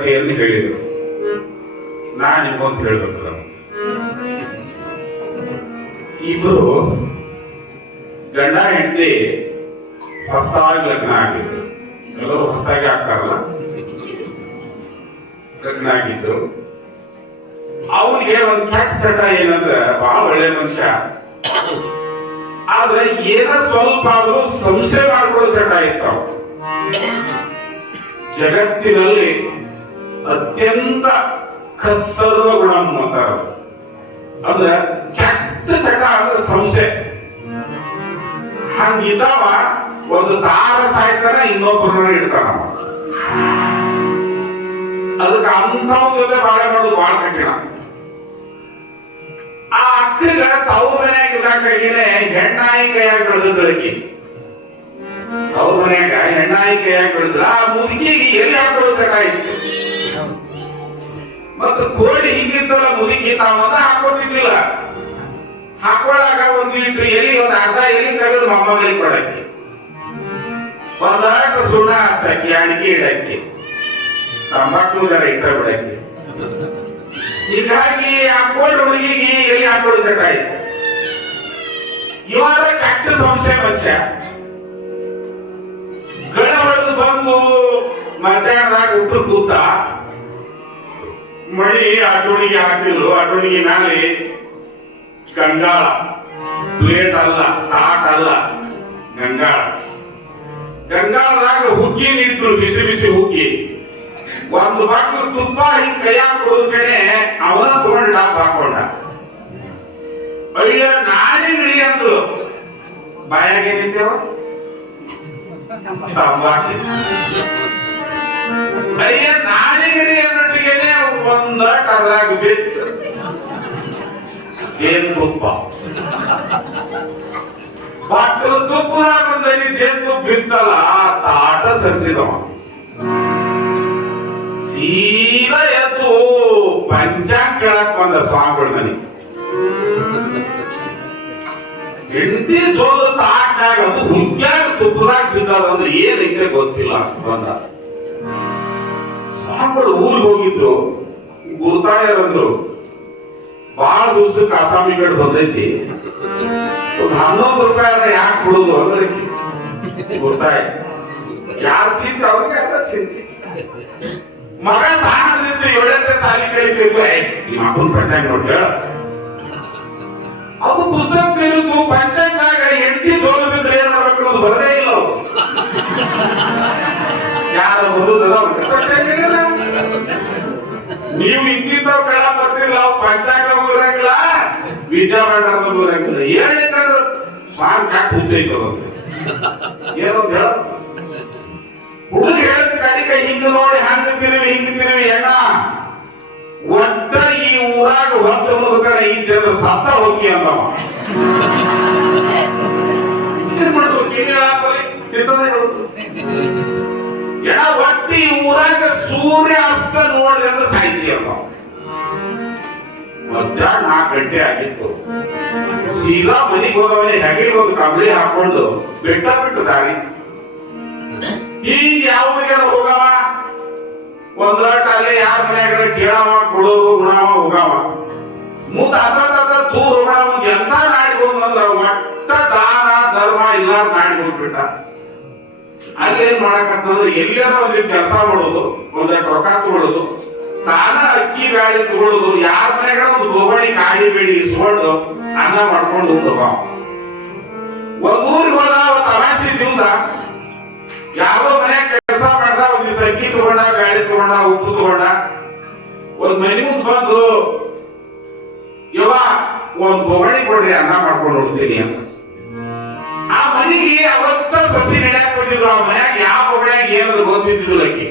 ಕಥೆಯನ್ನು ಹೇಳಿದರು. ನಾನು ನಿಮ್ಮೊಂದು ಹೇಳ್ಬೇಕಲ್ಲ, ಇಬ್ಬರು ಗಂಡ ಹೆಂಡತಿ ಹೊಸದಾಗಿ ಲಗ್ನ ಆಗಿದ್ರು. ಎಲ್ಲರೂ ಹೊಸದಾಗಿ ಆಗ್ತಾರಲ್ಲ, ಲಗ್ನ ಆಗಿದ್ದು. ಅವನಿಗೆ ಒಂದು ಕೆಟ್ಟ ಚಟ ಏನಂದ್ರೆ, ಬಹಳ ಒಳ್ಳೆ ಮನುಷ್ಯ, ಆದ್ರೆ ಏನ ಸ್ವಲ್ಪ ಆದ್ರೂ ಸಂಶಯ ಮಾಡ್ಕೊಳ್ಳೋ ಚಟ ಇತ್ತು. ಜಗತ್ತಿನಲ್ಲಿ ಅತ್ಯಂತ ಕಸರ್ವ ಗುಣ ಅಂತಾರ, ಅಂದ್ರೆ ಕೆಟ್ಟ ಚಟ ಅಂದ್ರೆ ಸಂಶಯ. ಹಂಗಿದ್ದಾವ ಒಂದು ತಾರ ಸಾಯ್ತಾನ, ಇನ್ನೊಬ್ಬರನ್ನ ಇಡ್ತಾನ. ಅದಕ್ಕೆ ಅಂಥವ್ ಜೊತೆ ಬಾಳೆ ಮಾಡೋದು ಬಹಳ ಕಠಿಣ. ಆ ಅಕ್ಕಗ ತವ್ರ ಮನ್ಯಾಗ ಇರ್ಲಾಕಾಗಿನೇ ಹೆಣ್ಣಾಯಿ ಕೈಯಾಗಿ ಬೆಳೆದಕ್ಕೆ, ತವ್ರ ಮನ್ಯಾಗ ಹೆಣ್ಣಾಯಿ ಕೈಯಾಗಿ ಬೆಳೆದ್ರ ಆ ಮುದುಕಿಗೆ ಎಲ್ಲಿ ಹಾಕೊಳ್ಳೋ ಚಟ ಇತ್ತು. ಮತ್ತು ಕೋಳಿ ಹಿಂಗಿರ್ತಲ್ಲ, ಮುದುಕಿ ತಾವಂತ ಹಾಕೋತಿದ್ದಿಲ್ಲ. ಹಾಕೊಳ್ಳಾಗ ಒಂದು ಇಟ್ಟು ಎಲಿ, ಒಂದು ಅರ್ಧ ಎಲಿ ತೆಗೆದು ಮೊಮ್ಮಗಳಿಗೆ ಕೊಡಕ್ಕೆ, ಒಂದಾಟ ಸುಣ್ಣ ಹಚ್ಚಾಕಿ, ಅಡಿಕೆ ಇಡಕ್ಕೆ, ತಂಬಾಕು ಜರ ಇಟ್ಟ ಬಿಡಕ್ಕೆ. ಹೀಗಾಗಿ ಆ ಕೋಳಿ ಹುಡುಗಿಗೆ ಎಲ್ಲಿ ಹಾಕೊಳ್ಳೋ ಚಟ ಇತ್ತು. ಇವಾಗ ಕೆಟ್ಟ ಸಂಶಯ ಮನುಷ್ಯ ಗಳ ಹೊಡೆದು ಬಂದು ಮಧ್ಯಾಹ್ನದಾಗ ಊಟ ಕೂತ ಮಳಿ ಅಟೋಣಿಗೆ ಹಾಕಿದ್ರು. ಅಟೋಣಿಗೆ ಮೇಲೆ ಗಂಗಾಳ, ಪ್ಲೇಟ್ ಅಲ್ಲ, ತಾಟ್ ಅಲ್ಲ, ಗಂಗಾಳ. ಗಂಗಾಳದಾಗ ಹುಗ್ಗಿ ನಿಂತರು, ಬಿಸಿ ಬಿಸಿ ಹುಗ್ಗಿ. ಒಂದು ಬಾಟ್ಲು ತುಪ್ಪ ಹಿಂಗ್ ಕೈಯಾಗ ಕೊಡೋದ್ ಕಡೆ ಅವನ ತಗೊಂಡು ಡಾಪ್ ಹಾಕೊಂಡ. ಅಯ್ಯ ನಾಲಿಗಿಡಿ ಅಂದ್ರು, ಬಾಯಾಗೆ ನಿಂತೇವ ತಂಬಾಕಿ. ಅಯ್ಯ ನಾಲಿಗಿರಿ ಅನ್ನೊಟ್ಟಿಗೆನೆ ಒಂದಟ್ ಅದ್ರಾಗ ಬಿತ್ತು ಜೇನು ತುಪ್ಪ. ಬಾಟ್ಲು ತುಪ್ಪದಾಗ ಒಂದಲ್ಲಿ ಜೇನು ತುಪ್ಪ ಬಿತ್ತಲ್ಲ, ತಾಟ ಸರಿಸಿದವ. ಸೀದಾ ಎತ್ತು ಪಂಚಾಂಗ ಕೇಳಕ್ ಬಂದ ಸ್ವಾಮಿಗಳ ಮನೆ. ಹೆಂಡತಿ ಜೋದ ತಾಟ್ನಾಗ ಅದು ಹುಗ್ಗ್ಯಾಗ ತುಪ್ಪದಾಗ ಬಿದ್ದದ ಅಂದ್ರೆ ಏನೈತೆ ಗೊತ್ತಿಲ್ಲ. ಬಂದ ಸ್ವಾಮಿಗಳು ಊರಿಗೆ ಹೋಗಿದ್ರು, ಗುರುತಾಳ್ಯರಂದ್ರು ಬಹಳ ದಿವ್ಸಕ್ಕೆ ಆಸಾಮಿ ಕಡೆ ಬಂದೈತಿ, ಒಂದು 11 ರೂಪಾಯಿ ಯಾಕೆ ಕೊಡುದು ಅಂದ್ರೆ ಗುರುತಾಯ. ಯಾರು ಚಿಂತೆ ಅವ್ರಿಗೆ ಅರ್ಥ ಚಿಂತೆ. ಮಗ ಸಾಣದಿತ್ತು, 7ನೇ ಸಾಲಿ ಕಲಿತಿರ್ತಾರೆ, ನಿಮ್ಮ ಅಪ್ಪನ ಪಂಚಾಂಗ ನೋಡ್ಕ ಅದು ಪುಸ್ತಕ ತಿಳಿದು ಪಂಚಾಂಗದಾಗ ಹೆಂಡತಿ ಜೋಲು ಬಿದ್ರೆ ಏನ್ ಮಾಡ್ಬೇಕು ಅನ್ನೋದು ಬರದೇ ಇಲ್ಲ. ಅವ್ರು ಯಾರು ಓದುತ್ತದ ನೀವು ಇಂತಿಂತವ್ ಕೆಳ ಬರ್ತಿರ್ಲ, ಅವ್ ಪಂಚಾಂಗ ಊರಂಗಿಲ್ಲ, ವಿದ್ಯಾಭಂಡಾರದ ಊರಂಗಿಲ್ಲ. ಏನಂದ್ರೆ ಸ್ವಾಮಿ ಕಾಟ್ ಹುಚ್ಚೈತದ ಏನಂತ ಹೇಳ. ಹುಡುಗ ಹೇಳ್ತ ಕಡಿಕ ಹಿಂಗ ನೋಡಿ ಹಂಗ ತಿರುವಿ ಹೆಣ್ಣ ಒಟ್ಟ ಈ ಊರಾಗ ಹೊತ್ತು ಮುದುಕನ ಇದ್ದ ಸತ್ತ ಹೋಗಿ ಅಂದವ. ಏನ್ ಮಾಡ್ಬೇಕು, ಎಣ ಒಟ್ಟಿ ಈ ಊರಾಗ ಸೂರ್ಯ ಅಸ್ತ ನೋಡಿದೆ ಅಂದ್ರೆ ಸಾಯ್ತಿ ಅಂದವ. ಮಧ್ಯಾಹ್ನ 4 ಗಂಟೆ ಆಗಿತ್ತು. ಸೀದಾ ಮನೆಗೆ ಹೋದವನೇ ಹೆಗಲಿಗೆ ಒಂದು ಕಂಬಳಿ ಹಾಕೊಂಡು ಬಿಟ್ಟು ದಾರಿ ಈಗ ಯಾವ್ರಿಗೆ ಹೋಗವ, ಒಂದಟ ಅಲ್ಲೇ ಯಾರ ಮನೆಯಾಗ ಕೇಳವ, ಕೊಡೋರು, ಗುಣವ, ಹೋಗವ. ಮುಂದ ಅತ್ತ ದೂರ ಹೋಗೋಣ. ಒಂದ್ ಎಂತ ನಾಡಿಕೊಂಡ್ರ ಒಟ್ಟ ದಾನ ಧರ್ಮ ಇಲ್ಲ ನಾಡಿಕೊಂಡ್ಬಿಟ್ಟ. ಅಲ್ಲೇನ್ ಮಾಡಕಂತಂದ್ರೆ ಎಲ್ಲಾರ ಒಂದ್ ಕೆಲಸ ಮಾಡೋದು, ಒಂದಷ್ಟು ರೊಕ್ಕ ತಗೊಳ್ಳೋದು, ತಾನ ಅಕ್ಕಿ ಬ್ಯಾಳಿ ತಗೊಳ್ಳೋದು, ಯಾರ ಮನೆಯಾಗ ಒಂದು ಗೋಬಳಿ ಕಾಯಿ ಬೇಡಿ ಇಸ್ಕೊಂಡು ಅನ್ನ ಮಾಡ್ಕೊಂಡು ಹೋಗವ. ಒಂದ್ ಊರಿಗೆ ಹೋದ, ತಮಾಷೆ ದಿವಸ ಯಾವ್ದೋ ಮನ್ಯಾಗ ಕೆಲಸ ಮಾಡ್ದ, ಒಂದ್ ದಿವಸ ಅಕ್ಕಿ ತಗೊಂಡ, ಬ್ಯಾಳಿ ತಗೊಂಡ, ಉಪ್ಪು ತಗೊಂಡ, ಒಂದ್ ಮನೆ ಮುಂದ್ ಬಂದು ಯವ್ವ ಒಂದ್ ಬೊಗಣಿ ಕೊಡ್ರಿ, ಅನ್ನ ಮಾಡ್ಕೊಂಡು ಹೋಗ್ತೀನಿ ಅಂತ. ಆ ಮನೆಗೆ ಅವತ್ತ ಸಸಿ ನಡೆಯಕ್ ಬಂದಿದ್ರು. ಆ ಮನ್ಯಾಗ ಯಾವ ಬೊಗಣ್ಯಾಗ ಏನದು ಗೊತ್ತಿದ್ದಿಲ್ಲ. ಅಕ್ಕಿ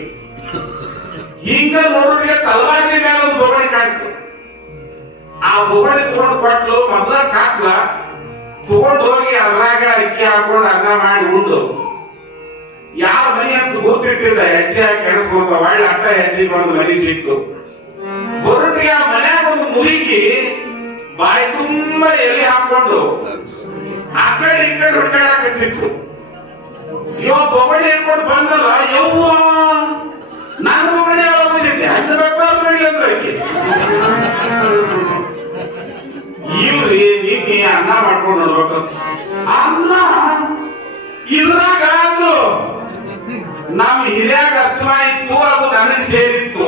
ಹಿಂಗ ನೋಡ್ರಿಗೆ ತಲವಾರಿ ಮೇಲೆ ಒಂದು ಬೊಗಣಿ ಕಾಣ್ತು. ಆ ಬೊಗಣಿ ತಗೊಂಡು ಕೊಟ್ಲು, ಮೊದ್ಲ ಕಾಟ್ಲ ತಗೊಂಡು ಹೋಗಿ ಅದ್ರಾಗ ಅಕ್ಕಿ ಹಾಕೊಂಡು ಅನ್ನ ಮಾಡಿ ಉಂಡು ಯಾರ ಮನೆ ಅಂತ ಗೊತ್ತಿಟ್ಟಿದ್ದ ಹೆಜ್ಜೆ ಹಾಕಿ ಕೆಣಸ್ಕೊಂತ ಒಳ್ಳೆ ಅಟ್ಟ ಹೆಜ್ಜೆ ಬಂದು ಮನೆ ಸಿಕ್ತು. ಬೊರಟಿಗೆ ಆ ಮನ್ಯಾಗ ಒಂದು ಮುದುಕಿ ಬಾಯಿ ತುಂಬಾ ಎಲೆ ಹಾಕೊಂಡು ಆ ಕಡೆ ಈ ಕಡೆ ಹುಡ್ಕಾಡಕತ್ತಿತ್ತು. ಇವ ಬೊಗಣಿ ಹಾಕೊಂಡು ಬಂದಲ್ಲ, ಯವ್ವ ನನ್ನ ಬೊಗಣಿ ಯಾವಾಗ ಬಂದಿದ್ದೆ, ಹಿರಿಯಾಗ ಅಸ್ತಮಾ ಇತ್ತು, ಅದು ನನಗೆ ಸೇರಿತ್ತು.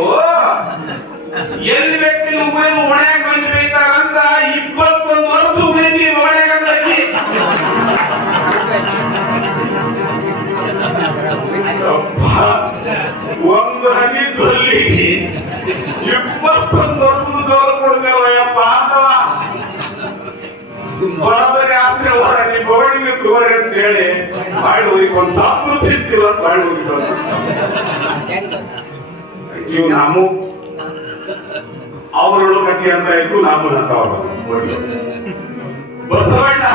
ಎಲ್ಲಿ ವ್ಯಕ್ತಿ ಉಳಿದು ಒಣೆಯಾಗ ಮಂದಿ ಬೈತಾರಂತ 21 ವರ್ಷ ಉಳಿತಿ ಒಣೆಯಾಗ ಅಂದಕ್ಕಿ. ಒಂದು ಹನಿ ಜೊಲ್ಲಿ 21 ವರ್ಷದ ಜೋರು ಕೊಡ್ತೇವ ಯಪ್ಪ ಅಂತವ. ಬರೋಬ್ಬರಿ ರಾತ್ರಿ ಅವರ ನಿಮ್ಮ ಬೋರ್ಡಿಗೆ ತೋರಿ ಅಂತ ಹೇಳಿ ಮಾಡಿ ಹೋಗಿ ಒಂದು ಸಾಕು ಸಿಗ್ತಿಲ್ಲ ಮಾಡಿ ಹೋಗಿದ್ರು. ನೀವು ನಮ್ಮ ಅವರುಗಳು ಕಟ್ಟಿ ಅಂತ ಇತ್ತು, ನಮ್ಮನ್ನ ಬಸವಣ್ಣ